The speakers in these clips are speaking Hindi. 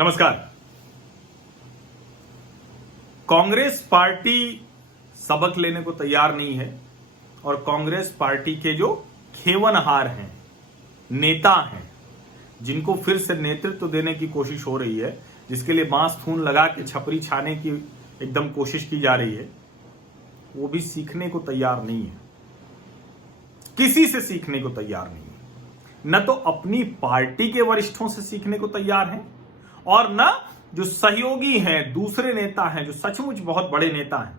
नमस्कार। कांग्रेस पार्टी सबक लेने को तैयार नहीं है और कांग्रेस पार्टी के जो खेवनहार हैं, नेता हैं, जिनको फिर से नेतृत्व देने की कोशिश हो रही है, जिसके लिए बांस थून लगा के छपरी छाने की एकदम कोशिश की जा रही है, वो भी सीखने को तैयार नहीं है। किसी से सीखने को तैयार नहीं है। न तो अपनी पार्टी के वरिष्ठों से सीखने को तैयार हैं और न जो सहयोगी हैं, दूसरे नेता हैं, जो सचमुच बहुत बड़े नेता हैं,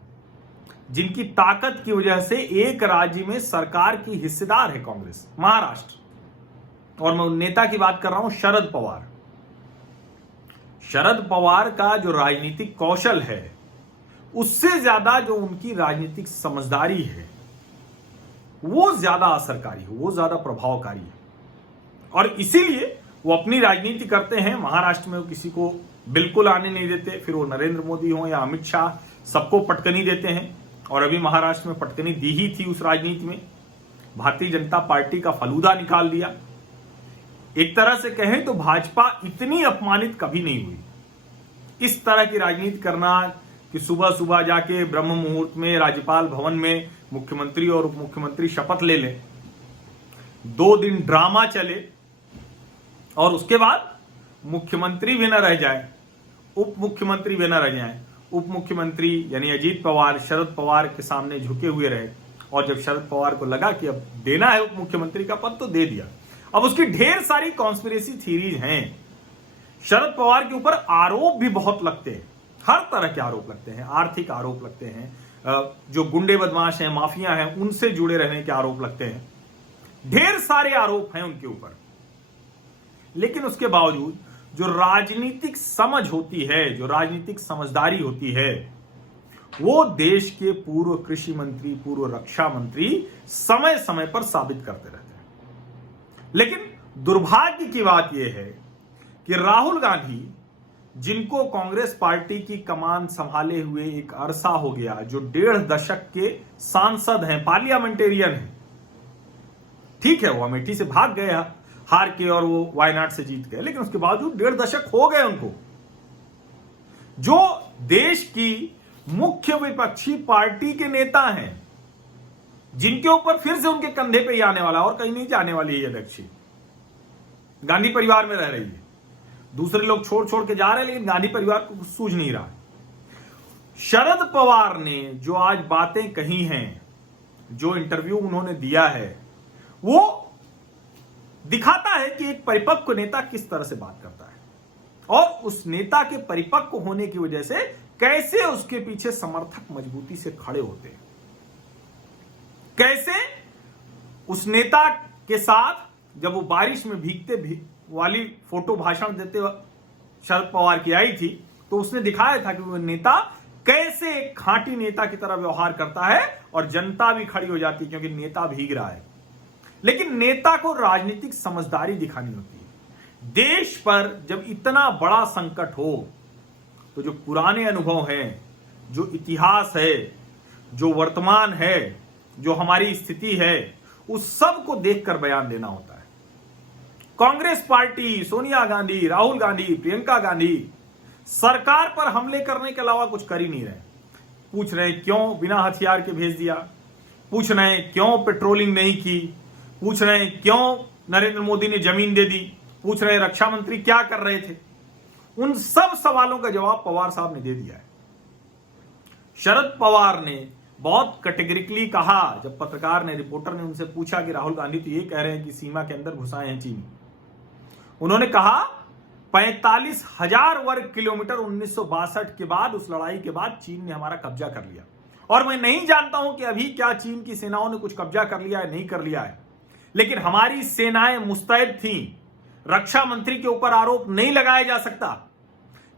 जिनकी ताकत की वजह से एक राज्य में सरकार की हिस्सेदार है कांग्रेस, महाराष्ट्र। और मैं उन नेता की बात कर रहा हूं, शरद पवार। शरद पवार का जो राजनीतिक कौशल है, उससे ज्यादा जो उनकी राजनीतिक समझदारी है, वो ज्यादा असरकारी है, वो ज्यादा प्रभावकारी है। और इसीलिए वो अपनी राजनीति करते हैं। महाराष्ट्र में वो किसी को बिल्कुल आने नहीं देते, फिर वो नरेंद्र मोदी हो या अमित शाह, सबको पटकनी देते हैं। और अभी महाराष्ट्र में पटकनी दी ही थी उस राजनीति में। भारतीय जनता पार्टी का फलूदा निकाल दिया। एक तरह से कहें तो भाजपा इतनी अपमानित कभी नहीं हुई। इस तरह की राजनीति करना कि सुबह सुबह जाके ब्रह्म मुहूर्त में राज्यपाल भवन में मुख्यमंत्री और उप मुख्यमंत्री शपथ ले लें, 2 दिन ड्रामा चले और उसके बाद मुख्यमंत्री भी न रह जाए, उप मुख्यमंत्री भी न रह जाए। उप मुख्यमंत्री यानी अजीत पवार शरद पवार के सामने झुके हुए रहे और जब शरद पवार को लगा कि अब देना है उप मुख्यमंत्री का पद, तो दे दिया। अब उसकी ढेर सारी कॉन्स्पिरेसी थीरीज हैं। शरद पवार के ऊपर आरोप भी बहुत लगते हैं, हर तरह के आरोप लगते हैं। आर्थिक आरोप लगते हैं, जो गुंडे बदमाश हैं, माफिया हैं, उनसे जुड़े रहने के आरोप लगते हैं। ढेर सारे आरोप हैं उनके ऊपर। लेकिन उसके बावजूद जो राजनीतिक समझ होती है, जो राजनीतिक समझदारी होती है, वो देश के पूर्व कृषि मंत्री, पूर्व रक्षा मंत्री समय समय पर साबित करते रहते हैं। लेकिन दुर्भाग्य की बात यह है कि राहुल गांधी, जिनको कांग्रेस पार्टी की कमान संभाले हुए एक अरसा हो गया, जो 1.5 दशक के सांसद हैं, पार्लियामेंटेरियन हैं, ठीक है वो अमेठी से भाग गए हार के और वो वायनाड से जीत गए, लेकिन उसके बावजूद 1.5 दशक हो गए उनको। जो देश की मुख्य विपक्षी पार्टी के नेता हैं, जिनके ऊपर फिर से उनके कंधे पे ही आने वाला और कहीं नहीं जाने वाली है अध्यक्षी, गांधी परिवार में रह रही है। दूसरे लोग छोड़ छोड़ के जा रहे हैं, लेकिन गांधी परिवार को कुछ सूझ नहीं रहा। शरद पवार ने जो आज बातें कही हैं, जो इंटरव्यू उन्होंने दिया है, वो दिखाता है कि एक परिपक्व नेता किस तरह से बात करता है और उस नेता के परिपक्व होने की वजह से कैसे उसके पीछे समर्थक मजबूती से खड़े होते हैं, कैसे उस नेता के साथ जब वो बारिश में भीगते वाली फोटो भाषण देते शरद पवार की आई थी, तो उसने दिखाया था कि वो नेता कैसे एक खांटी नेता की तरह व्यवहार करता है और जनता भी खड़ी हो जाती है क्योंकि नेता भीग रहा है। लेकिन नेता को राजनीतिक समझदारी दिखानी होती है। देश पर जब इतना बड़ा संकट हो तो जो पुराने अनुभव हैं, जो इतिहास है, जो वर्तमान है, जो हमारी स्थिति है, उस सब को देखकर बयान देना होता है। कांग्रेस पार्टी, सोनिया गांधी, राहुल गांधी, प्रियंका गांधी सरकार पर हमले करने के अलावा कुछ कर ही नहीं रहे। पूछ रहे क्यों बिना हथियार के भेज दिया, पूछ रहे क्यों पेट्रोलिंग नहीं की, पूछ रहे हैं क्यों नरेंद्र मोदी ने जमीन दे दी, पूछ रहे रक्षा मंत्री क्या कर रहे थे। उन सब सवालों का जवाब पवार साहब ने दे दिया है। शरद पवार ने बहुत कैटेगरिकली कहा, जब पत्रकार ने, रिपोर्टर ने उनसे पूछा कि राहुल गांधी तो ये कह रहे हैं कि सीमा के अंदर घुसाए हैं चीन। उन्होंने कहा 45,000 वर्ग किलोमीटर 1962 के बाद, उस लड़ाई के बाद चीन ने हमारा कब्जा कर लिया। और मैं नहीं जानता हूं कि अभी क्या चीन की सेनाओं ने कुछ कब्जा कर लिया है, नहीं कर लिया है, लेकिन हमारी सेनाएं मुस्तैद थीं। रक्षा मंत्री के ऊपर आरोप नहीं लगाया जा सकता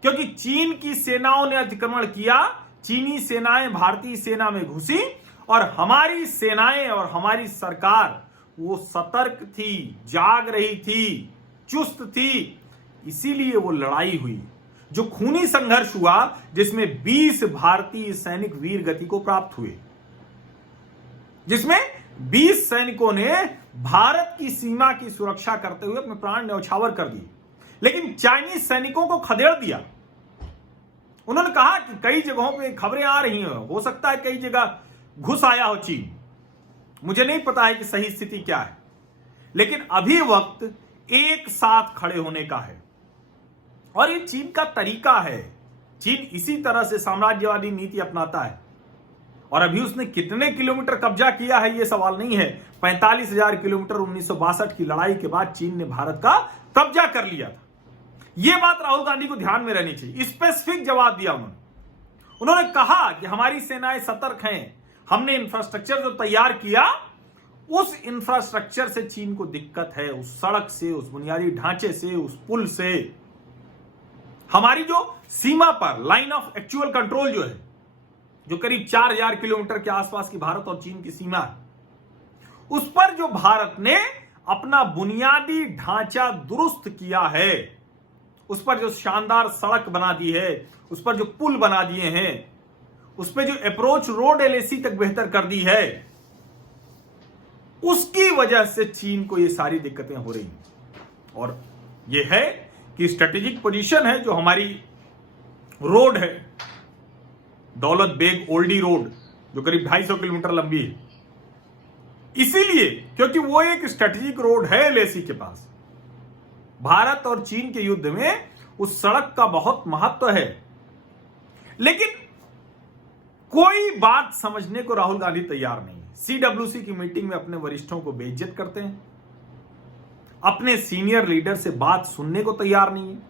क्योंकि चीन की सेनाओं ने अतिक्रमण किया, चीनी सेनाएं भारतीय सेना में घुसी और हमारी सेनाएं और हमारी सरकार वो सतर्क थी, जाग रही थी, चुस्त थी। इसीलिए वो लड़ाई हुई, जो खूनी संघर्ष हुआ, जिसमें 20 भारतीय सैनिक वीर गति को प्राप्त हुए, जिसमें 20 सैनिकों ने भारत की सीमा की सुरक्षा करते हुए अपने प्राण न्यौछावर कर दिए। लेकिन चाइनीज सैनिकों को खदेड़ दिया। उन्होंने कहा कि कई जगहों पे खबरें आ रही हैं, हो सकता है कई जगह घुस आया हो चीन, मुझे नहीं पता है कि सही स्थिति क्या है, लेकिन अभी वक्त एक साथ खड़े होने का है। और ये चीन का तरीका है, चीन इसी तरह से साम्राज्यवादी नीति अपनाता है। और अभी उसने कितने किलोमीटर कब्जा किया है ये सवाल नहीं है। 45,000 किलोमीटर 1962 की लड़ाई के बाद चीन ने भारत का कब्जा कर लिया था। यह बात राहुल गांधी को ध्यान में रहनी चाहिए। स्पेसिफिक जवाब दिया उन्होंने कहा कि हमारी सेनाएं सतर्क हैं, हमने इंफ्रास्ट्रक्चर जो तैयार किया उस इंफ्रास्ट्रक्चर से चीन को दिक्कत है, उस सड़क से, उस बुनियादी ढांचे से, उस पुल से। हमारी जो सीमा पर लाइन ऑफ एक्चुअल कंट्रोल जो है, जो करीब 4,000 किलोमीटर के आसपास की भारत और चीन की सीमा है, उस पर जो भारत ने अपना बुनियादी ढांचा दुरुस्त किया है, उस पर जो शानदार सड़क बना दी है, उस पर जो पुल बना दिए हैं, उस पर जो अप्रोच रोड एलएसी तक बेहतर कर दी है, उसकी वजह से चीन को ये सारी दिक्कतें हो रही हैं। और ये है कि स्ट्रेटेजिक पोजीशन है जो हमारी रोड है, दौलत बेग ओल्डी रोड, जो करीब 250 किलोमीटर लंबी है, इसीलिए क्योंकि वो एक स्ट्रेटेजिक रोड है एलएसी के पास। भारत और चीन के युद्ध में उस सड़क का बहुत महत्व है, लेकिन कोई बात समझने को राहुल गांधी तैयार नहीं है। सीडब्ल्यूसी की मीटिंग में अपने वरिष्ठों को बेइज्जत करते हैं, अपने सीनियर लीडर से बात सुनने को तैयार नहीं है।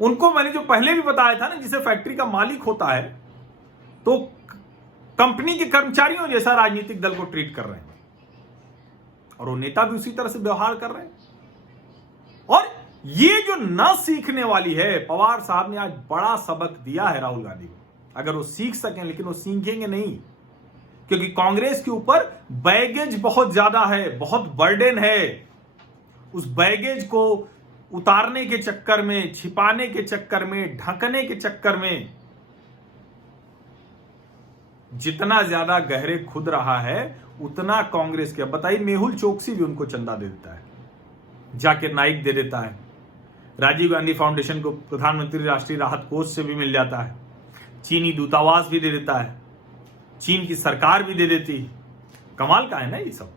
उनको मैंने जो पहले भी बताया था ना, जिसे फैक्ट्री का मालिक होता है तो कंपनी के कर्मचारियों जैसा राजनीतिक दल को ट्रीट कर रहे हैं, और वो नेता भी उसी तरह से व्यवहार कर रहे हैं। और ये जो न सीखने वाली है, पवार साहब ने आज बड़ा सबक दिया है राहुल गांधी को। अगर वो सीख सकें, लेकिन वो सीखेंगे नहीं, क्योंकि कांग्रेस के ऊपर बैगेज बहुत ज्यादा है, बहुत बर्डन है। उस बैगेज को उतारने के चक्कर में, छिपाने के चक्कर में, ढकने के चक्कर में जितना ज्यादा गहरे खुद रहा है, उतना कांग्रेस के, बताइए, मेहुल चोकसी भी उनको चंदा दे देता है, जाकिर नाइक दे देता है, राजीव गांधी फाउंडेशन को प्रधानमंत्री राष्ट्रीय राहत कोष से भी मिल जाता है, चीनी दूतावास भी दे देता है, चीन की सरकार भी दे देती है। कमाल का है ना ये सब।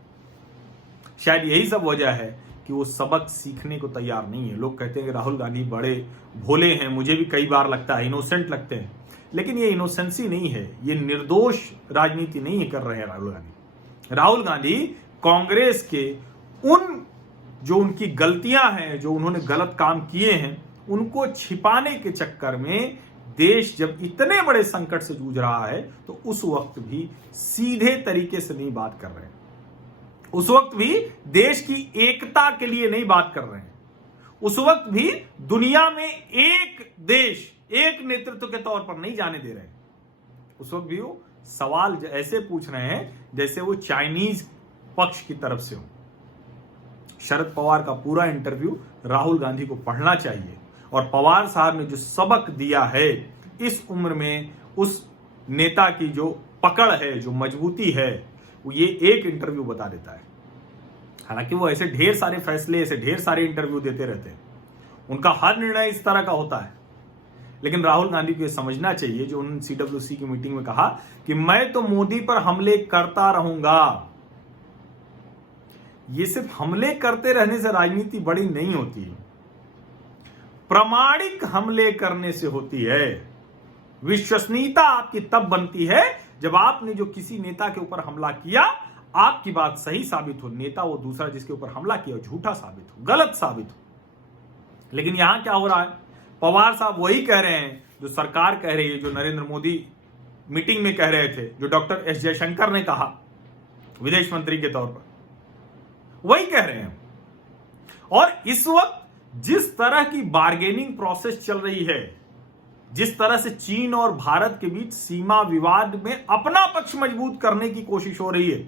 शायद यही सब वजह है कि वो सबक सीखने को तैयार नहीं है। लोग कहते हैं कि राहुल गांधी बड़े भोले हैं, मुझे भी कई बार लगता है इनोसेंट लगते हैं, लेकिन ये इनोसेंसी नहीं है, ये निर्दोष राजनीति नहीं कर रहे हैं राहुल गांधी। राहुल गांधी कांग्रेस के उन जो उनकी गलतियां हैं, जो उन्होंने गलत काम किए हैं, उनको छिपाने के चक्कर में देश जब इतने बड़े संकट से जूझ रहा है तो उस वक्त भी सीधे तरीके से नहीं बात कर रहे हैं, उस वक्त भी देश की एकता के लिए नहीं बात कर रहे हैं, उस वक्त भी दुनिया में एक देश, एक नेतृत्व के तौर पर नहीं जाने दे रहे हैं। उस वक्त भी वो सवाल ऐसे पूछ रहे हैं जैसे वो चाइनीज पक्ष की तरफ से हो। शरद पवार का पूरा इंटरव्यू राहुल गांधी को पढ़ना चाहिए, और पवार साहब ने जो सबक दिया है इस उम्र में, उस नेता की जो पकड़ है, जो मजबूती है, वो ये एक इंटरव्यू बता देता है। हालांकि वो ऐसे ढेर सारे फैसले, ऐसे ढेर सारे इंटरव्यू देते रहते हैं, उनका हर निर्णय इस तरह का होता है, लेकिन राहुल गांधी को यह समझना चाहिए, जो उन्होंने सीडब्ल्यूसी की मीटिंग में कहा कि मैं तो मोदी पर हमले करता रहूंगा। ये सिर्फ हमले करते रहने से राजनीति बड़ी नहीं होती है, प्रामाणिक हमले करने से होती है। विश्वसनीयता आपकी तब बनती है जब आपने जो किसी नेता के ऊपर हमला किया, आपकी बात सही साबित हो, नेता वो दूसरा जिसके ऊपर हमला किया झूठा साबित हो, गलत साबित हो। लेकिन यहां क्या हो रहा है, पवार साहब वही कह रहे हैं जो सरकार कह रही है, जो नरेंद्र मोदी मीटिंग में कह रहे थे, जो डॉक्टर एस जयशंकर ने कहा विदेश मंत्री के तौर पर, वही कह रहे हैं। और इस वक्त जिस तरह की बार्गेनिंग प्रोसेस चल रही है, जिस तरह से चीन और भारत के बीच सीमा विवाद में अपना पक्ष मजबूत करने की कोशिश हो रही है,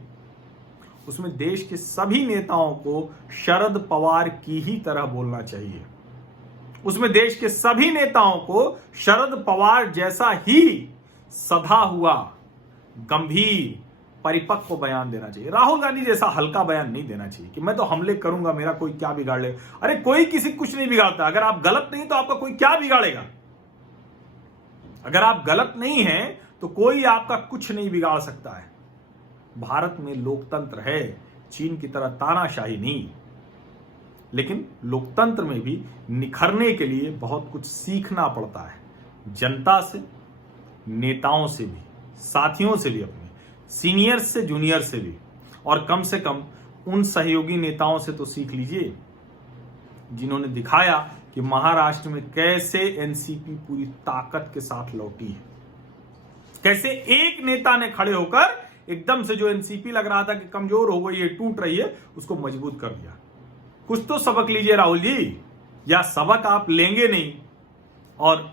उसमें देश के सभी नेताओं को शरद पवार की ही तरह बोलना चाहिए। उसमें देश के सभी नेताओं को शरद पवार जैसा ही सधा हुआ, गंभीर, परिपक्व बयान देना चाहिए। राहुल गांधी जैसा हल्का बयान नहीं देना चाहिए कि मैं तो हमले करूंगा, मेरा कोई क्या बिगाड़ ले। अरे कोई किसी कुछ नहीं बिगाड़ता। अगर आप गलत नहीं तो आपका कोई क्या बिगाड़ेगा? अगर आप गलत नहीं हैं तो कोई आपका कुछ नहीं बिगाड़ सकता है। भारत में लोकतंत्र है, चीन की तरह तानाशाही नहीं। लेकिन लोकतंत्र में भी निखरने के लिए बहुत कुछ सीखना पड़ता है, जनता से, नेताओं से भी, साथियों से भी, अपने सीनियर्स से, जूनियर से भी, और कम से कम उन सहयोगी नेताओं से तो सीख लीजिए जिन्होंने दिखाया कि महाराष्ट्र में कैसे एनसीपी पूरी ताकत के साथ लौटी है, कैसे एक नेता ने खड़े होकर एकदम से जो एनसीपी लग रहा था कि कमजोर हो गई है, टूट रही है, उसको मजबूत कर दिया। कुछ तो सबक लीजिए राहुल जी, या सबक आप लेंगे नहीं और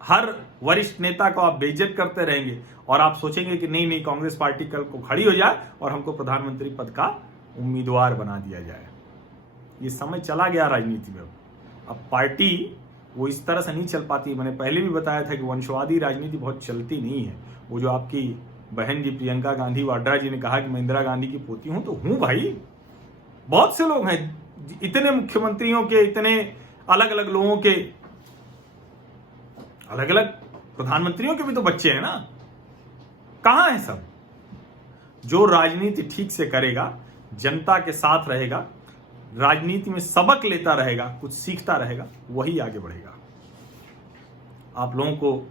हर वरिष्ठ नेता को आप बेइज्जत करते रहेंगे और आप सोचेंगे कि नहीं नहीं कांग्रेस पार्टी कल को खड़ी हो जाए और हमको प्रधानमंत्री पद का उम्मीदवार बना दिया जाए। ये समय चला गया राजनीति में। अब पार्टी वो इस तरह से नहीं चल पाती। मैंने पहले भी बताया था कि वंशवादी राजनीति बहुत चलती नहीं है। वो जो आपकी बहन जी प्रियंका गांधी वाड्रा जी ने कहा कि मैं इंदिरा गांधी की पोती हूं, तो हूं भाई। बहुत से लोग हैं, इतने मुख्यमंत्रियों के, इतने अलग अलग लोगों के, अलग अलग प्रधानमंत्रियों के भी तो बच्चे हैं ना। कहां है सब? जो राजनीति ठीक से करेगा, जनता के साथ रहेगा, राजनीति में सबक लेता रहेगा, कुछ सीखता रहेगा, वही आगे बढ़ेगा। आप लोगों को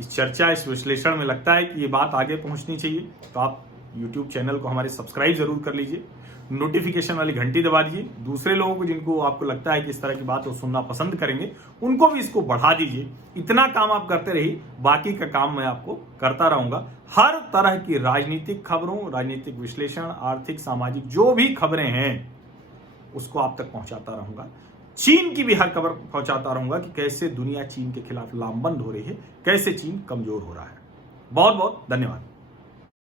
इस चर्चा, इस विश्लेषण में लगता है कि ये बात आगे पहुंचनी चाहिए, तो आप YouTube चैनल को हमारे सब्सक्राइब जरूर कर लीजिए, नोटिफिकेशन वाली घंटी दबा दीजिए। दूसरे लोगों को जिनको आपको लगता है कि इस तरह की बात वो सुनना पसंद करेंगे, उनको भी इसको बढ़ा दीजिए। इतना काम आप करते रहिए, बाकी का काम मैं आपको करता रहूंगा। हर तरह की राजनीतिक खबरों, राजनीतिक विश्लेषण, आर्थिक, सामाजिक जो भी खबरें हैं उसको आप तक पहुंचाता रहूंगा। चीन की भी हर खबर पहुंचाता रहूंगा कि कैसे दुनिया चीन के खिलाफ लामबंद हो रही है, कैसे चीन कमजोर हो रहा है। बहुत बहुत धन्यवाद।